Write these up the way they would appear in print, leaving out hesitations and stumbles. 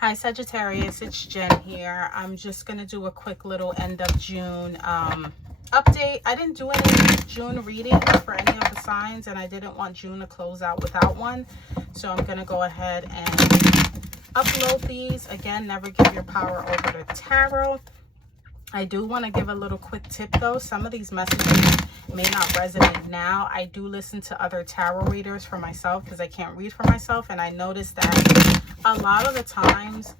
Hi Sagittarius, it's Jen here. I'm just going to do a quick little end of June update. I didn't do any June readings for any of the signs, and I didn't want June to close out without one. So I'm going to go ahead and upload these. Again, never give your power over to tarot. I do want to give a little quick tip though. Some of these messages may not resonate now. I do listen to other tarot readers for myself because I can't read for myself, and I noticed that a lot of the times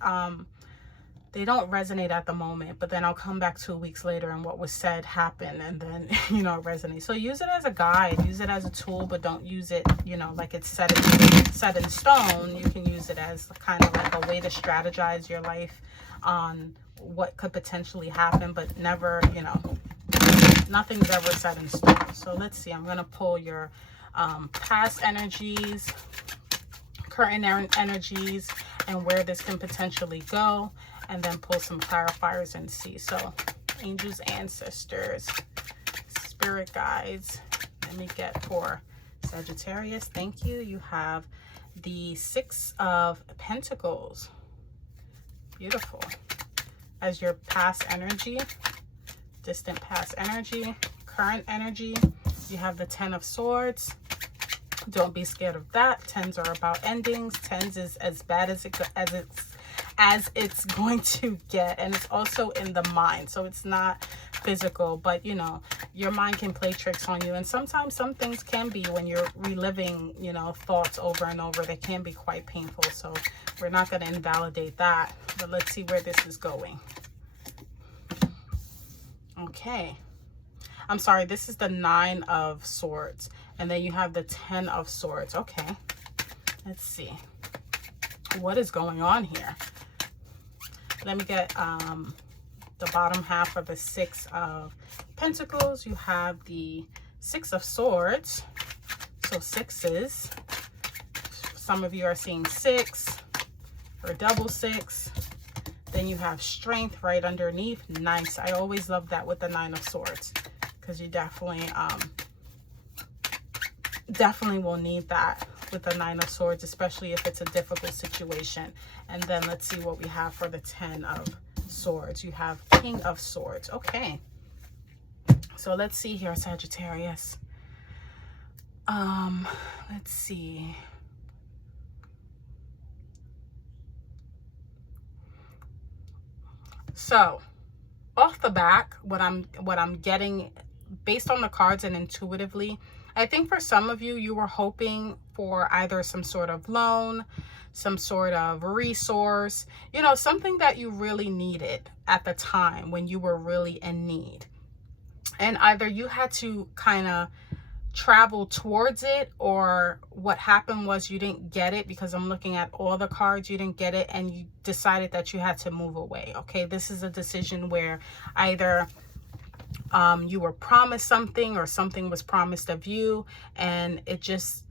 they don't resonate at the moment, but then I'll come back 2 weeks later and what was said happened, and then you know, it resonates. So use it as a guide, use it as a tool, but don't use it, you know, like it's set in stone. You can use it as kind of like a way to strategize your life on what could potentially happen, but never, you know, nothing's ever set in stone. So let's see, I'm going to pull your past energies, current energies, and where this can potentially go, and then pull some clarifiers and see. So angels, ancestors, spirit guides, let me get for Sagittarius. Thank you. You have the Six of Pentacles. Beautiful. As your past energy, distant past energy, current energy, you have the Ten of Swords. Don't be scared of that. Tens are about endings. Tens is as bad as it's going to get, and it's also in the mind, so it's not physical, but you know, your mind can play tricks on you, and sometimes some things can be, when you're reliving, you know, thoughts over and over, they can be quite painful. So we're not going to invalidate that, but let's see where this is going. Okay, I'm sorry, this is the Nine of Swords, and then you have the Ten of Swords. Okay, let's see what is going on here. Let me get the bottom half of the Six of Pentacles. You have the Six of Swords, so sixes. Some of you are seeing six or double six. Then you have strength right underneath. Nice. I always love that with the Nine of Swords, because you definitely will need that with the Nine of Swords, especially if it's a difficult situation. And then let's see what we have for the Ten of Swords. You have King of Swords. Okay, so let's see here, Sagittarius. Let's see. So off the back, what I'm getting based on the cards and intuitively, I think for some of you, you were hoping for either some sort of loan, some sort of resource, you know, something that you really needed at the time when you were really in need. And either you had to kind of travel towards it, or what happened was you didn't get it, because I'm looking at all the cards, you didn't get it, and you decided that you had to move away. Okay, this is a decision where either you were promised something, or something was promised of you, and it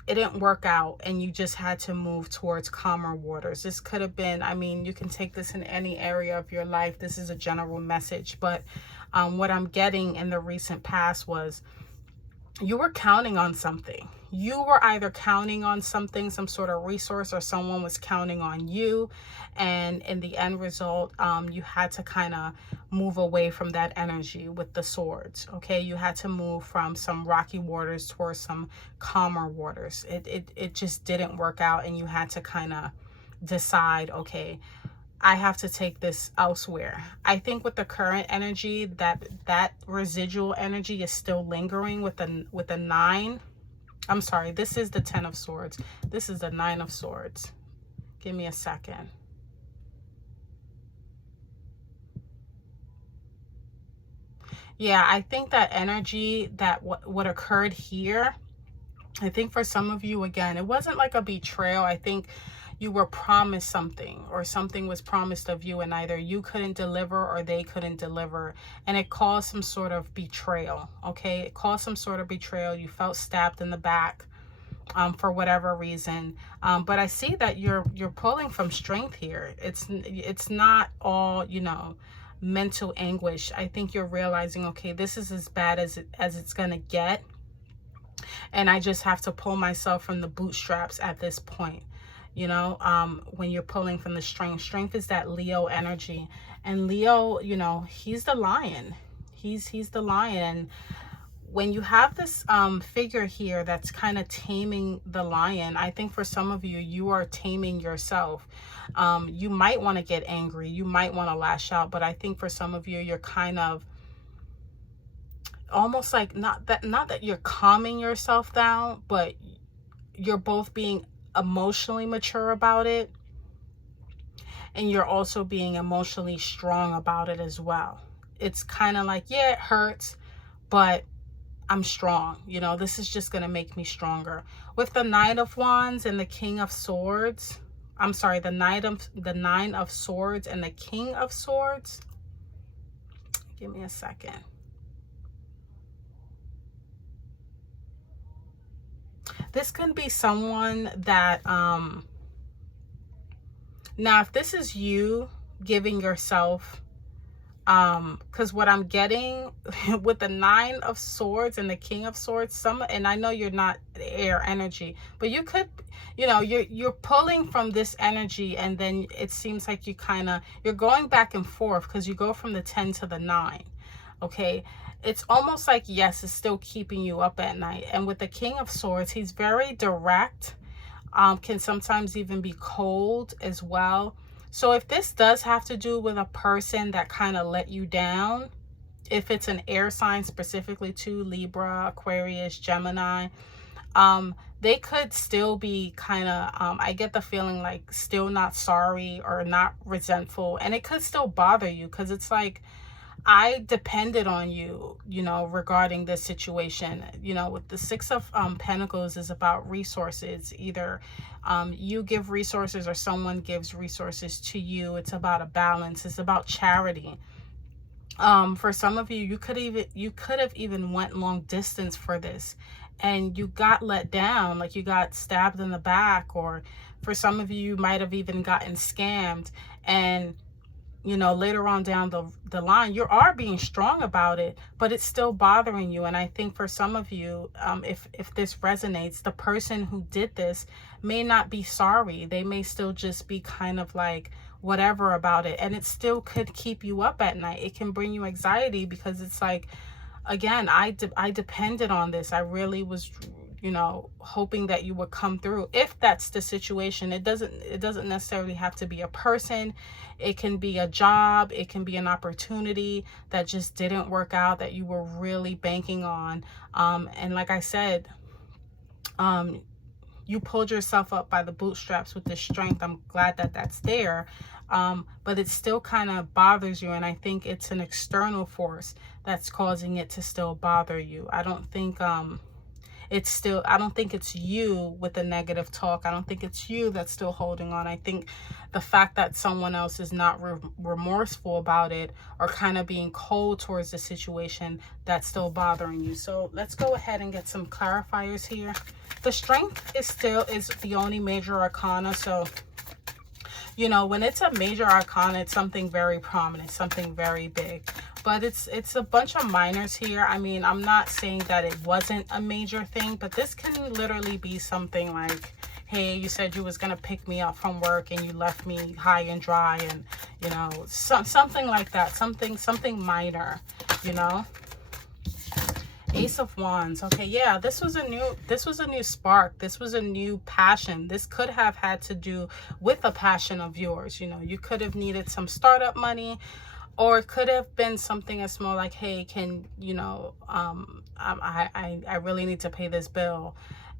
didn't work out, and you just had to move towards calmer waters. This could have been, I mean, you can take this in any area of your life. This is a general message, but what I'm getting in the recent past was you were counting on something. You were either counting on something, some sort of resource, or someone was counting on you. And in the end result, you had to kind of move away from that energy with the swords. Okay, you had to move from some rocky waters towards some calmer waters. It just didn't work out, and you had to kind of decide, okay, I have to take this elsewhere. I think with the current energy, that residual energy is still lingering with the nine. I'm sorry, this is the Ten of Swords. This is the Nine of Swords. Give me a second. Yeah, I think that energy, that what occurred here, I think for some of you, again, it wasn't like a betrayal. I think you were promised something, or something was promised of you, and either you couldn't deliver or they couldn't deliver, and it caused some sort of betrayal. Okay, it caused some sort of betrayal. You felt stabbed in the back for whatever reason, but I see that you're pulling from strength here. It's not all, you know, mental anguish. I think you're realizing, okay, this is as bad as it's gonna get, and I just have to pull myself from the bootstraps at this point. you know, when you're pulling from the strength. Strength is that Leo energy. And Leo, you know, he's the lion. He's the lion. And when you have this figure here that's kind of taming the lion, I think for some of you, you are taming yourself. You might want to get angry. You might want to lash out. But I think for some of you, you're kind of almost like not that you're calming yourself down, but you're both being emotionally mature about it. And you're also being emotionally strong about it as well. It's kind of like, yeah, it hurts, but I'm strong. You know, this is just going to make me stronger. With the Knight of Wands and the King of Swords, I'm sorry, the Nine of Swords and the King of Swords. Give me a second. This can be someone that, now if this is you giving yourself, because what I'm getting with the Nine of Swords and the King of Swords, and I know you're not air energy, but you could, you know, you're pulling from this energy, and then it seems like you're going back and forth because you go from the 10 to the 9. Okay, it's almost like, yes, it's still keeping you up at night. And with the King of Swords, he's very direct, can sometimes even be cold as well. So if this does have to do with a person that kind of let you down, if it's an air sign specifically to Libra, Aquarius, Gemini, they could still be kind of, I get the feeling like still not sorry or not resentful. And it could still bother you because it's like, I depended on you, you know, regarding this situation. You know, with the Six of Pentacles is about resources. Either you give resources or someone gives resources to you. It's about a balance. It's about charity. For some of you, you could have even went long distance for this, and you got let down, like you got stabbed in the back, or for some of you, you might have even gotten scammed. And you know, later on down the line, you are being strong about it, but it's still bothering you. And I think for some of you, if this resonates, the person who did this may not be sorry. They may still just be kind of like whatever about it. And it still could keep you up at night. It can bring you anxiety because it's like, again, I depended on this. I really was, you know, hoping that you would come through. If that's the situation, it doesn't necessarily have to be a person. It can be a job. It can be an opportunity that just didn't work out, that you were really banking on. And like I said, you pulled yourself up by the bootstraps with this strength. I'm glad that that's there. But it still kind of bothers you. And I think it's an external force that's causing it to still bother you. I don't think, I don't think it's you with the negative talk. I don't think it's you that's still holding on. I think the fact that someone else is not remorseful about it or kind of being cold towards the situation, that's still bothering you. So let's go ahead and get some clarifiers here. The strength is the only major arcana. So, you know, when it's a major arcana, it's something very prominent, something very big. But it's a bunch of minors here. I mean, I'm not saying that it wasn't a major thing, but this can literally be something like, hey, you said you was going to pick me up from work and you left me high and dry, and, you know, something like that, something minor, you know. Ace of Wands. Okay, yeah, this was a new spark. This was a new passion. This could have had to do with a passion of yours. You know, you could have needed some startup money, or it could have been something as small like, hey, can, you know, I really need to pay this bill.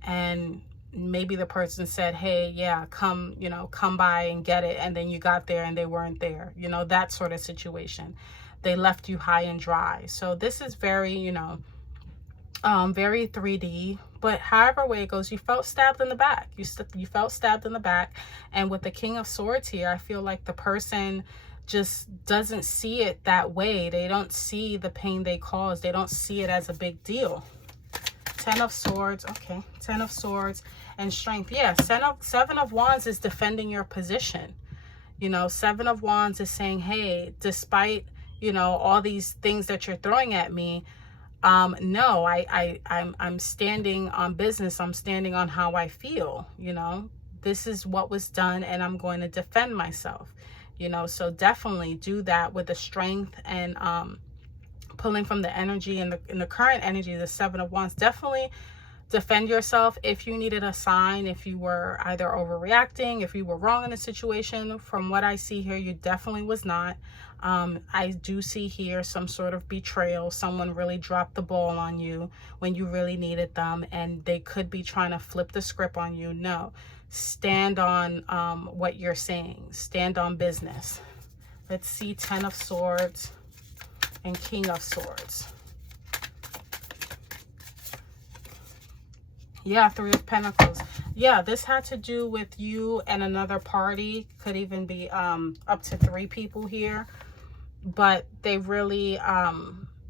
And maybe the person said, hey, yeah, come by and get it. And then you got there and they weren't there. You know, that sort of situation. They left you high and dry. So this is very, you know, very 3D. But however way it goes, you felt stabbed in the back. You felt stabbed in the back. And with the King of Swords here, I feel like the person just doesn't see it that way. They don't see the pain they caused. They don't see it as a big deal. 10 of Swords. Okay, 10 of Swords and strength. Yeah, 7 of Wands is defending your position. You know, 7 of Wands is saying, hey, despite, you know, all these things that you're throwing at me, no, I'm standing on business. I'm standing on how I feel, you know. this is what was done and I'm going to defend myself, you know. So definitely do that with the strength and pulling from the energy and the current energy, the Seven of Wands. Definitely defend yourself if you needed a sign, if you were either overreacting, if you were wrong in a situation. From what I see here, you definitely was not. I do see here some sort of betrayal. Someone really dropped the ball on you when you really needed them, and they could be trying to flip the script on you. No, stand on what you're saying. Stand on business. Let's see, Ten of Swords and King of Swords. Yeah, Three of Pentacles. Yeah, this had to do with you and another party. Could even be up to 3 people here. But they really,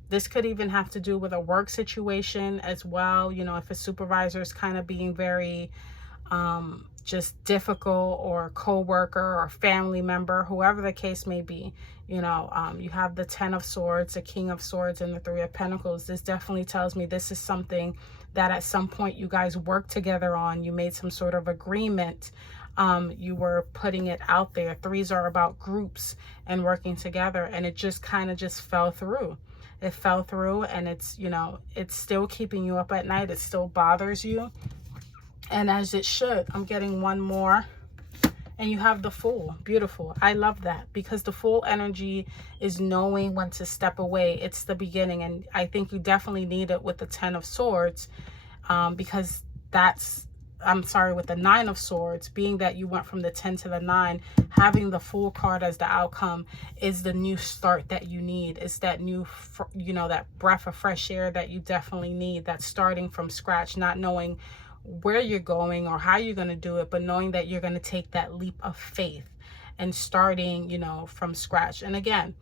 this could even have to do with a work situation as well. You know, if a supervisor is kind of being very just difficult, or co-worker or family member, whoever the case may be. You know, you have the Ten of Swords, the King of Swords, and the Three of Pentacles. This definitely tells me this is something that at some point you guys worked together on. You made some sort of agreement. You were putting it out there. Threes are about groups and working together, and it just kind of just fell through. It fell through, and it's, you know, it's still keeping you up at night. It still bothers you, and as it should. I'm getting one more. And you have the Fool. Beautiful. I love that, because the Fool energy is knowing when to step away. It's the beginning. And I think you definitely need it with the Ten of Swords, because that's, I'm sorry, with the Nine of Swords, being that you went from the 10 to the 9, having the Fool card as the outcome is the new start that you need. It's that new, you know, that breath of fresh air that you definitely need. That's starting from scratch, not knowing where you're going or how you're going to do it, but knowing that you're going to take that leap of faith and starting, you know, from scratch. And again,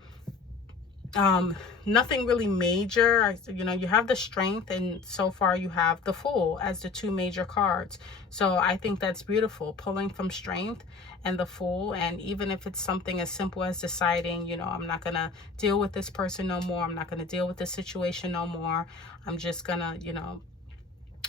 nothing really major. You know, you have the Strength, and so far you have the Fool as the 2 major cards. So I think that's beautiful, pulling from Strength and the Fool. And even if it's something as simple as deciding, you know, I'm not going to deal with this person no more. I'm not going to deal with this situation no more. I'm just going to, you know,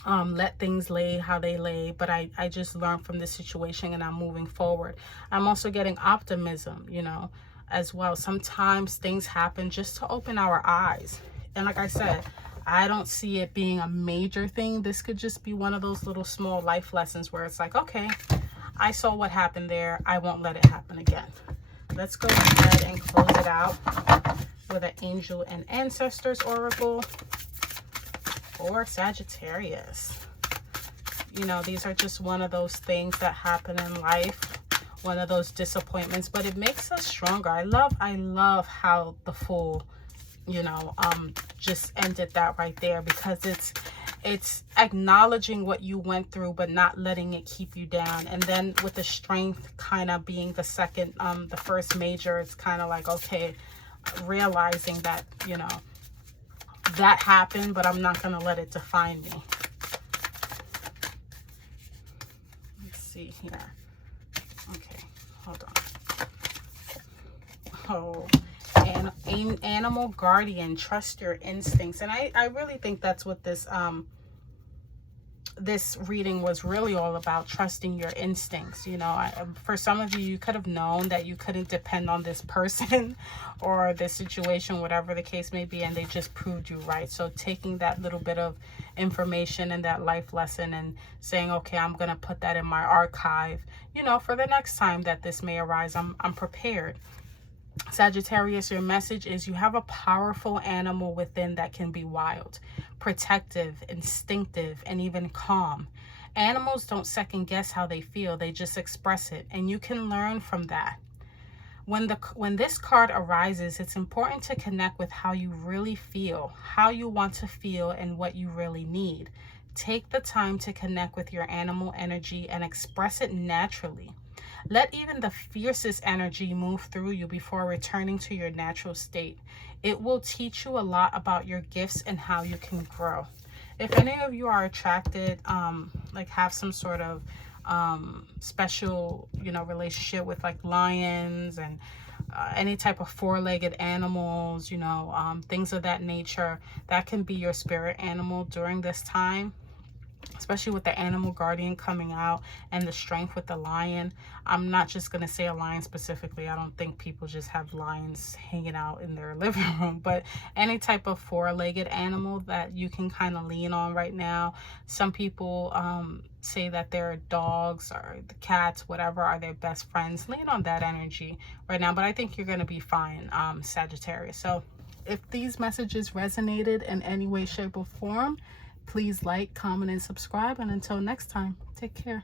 let things lay how they lay, but I just learned from this situation and I'm moving forward. I'm also getting optimism, you know, as well. Sometimes things happen just to open our eyes. And like I said, I don't see it being a major thing. This could just be one of those little small life lessons where it's like, okay, I saw what happened there. I won't let it happen again. Let's go ahead and close it out with an Angel and Ancestors Oracle. Or Sagittarius. You know, these are just one of those things that happen in life, one of those disappointments, but it makes us stronger. I love how the Fool, you know, just ended that right there, because it's acknowledging what you went through but not letting it keep you down. And then with the Strength kind of being the second, the first major, it's kind of like, okay, realizing that, you know, that happened, but I'm not going to let it define me. Let's see here. Okay, hold on. Oh, and Animal Guardian, trust your instincts. And I really think that's what this this reading was really all about, trusting your instincts. You know, for some of you, you could have known that you couldn't depend on this person or this situation, whatever the case may be, and they just proved you right. So taking that little bit of information and that life lesson and saying, okay, I'm going to put that in my archive, you know, for the next time that this may arise, I'm prepared. Sagittarius, your message is you have a powerful animal within that can be wild, protective, instinctive, and even calm. Animals don't second guess how they feel. They just express it, and you can learn from that. When this card arises, it's important to connect with how you really feel, how you want to feel, and what you really need. Take the time to connect with your animal energy and express it naturally. Let even the fiercest energy move through you before returning to your natural state. It will teach you a lot about your gifts and how you can grow. If any of you are attracted, like have some sort of special, you know, relationship with like lions and any type of four-legged animals, you know, things of that nature, that can be your spirit animal during this time. especially with the animal guardian coming out and the strength with the lion. I'm not just going to say a lion specifically. I don't think people just have lions hanging out in their living room, but any type of four-legged animal that you can kind of lean on right now. Some people say that their dogs or the cats, whatever, are their best friends. Lean on that energy right now, but I think you're going to be fine, Sagittarius. So if these messages resonated in any way, shape, or form, please like, comment, and subscribe. And until next time, take care.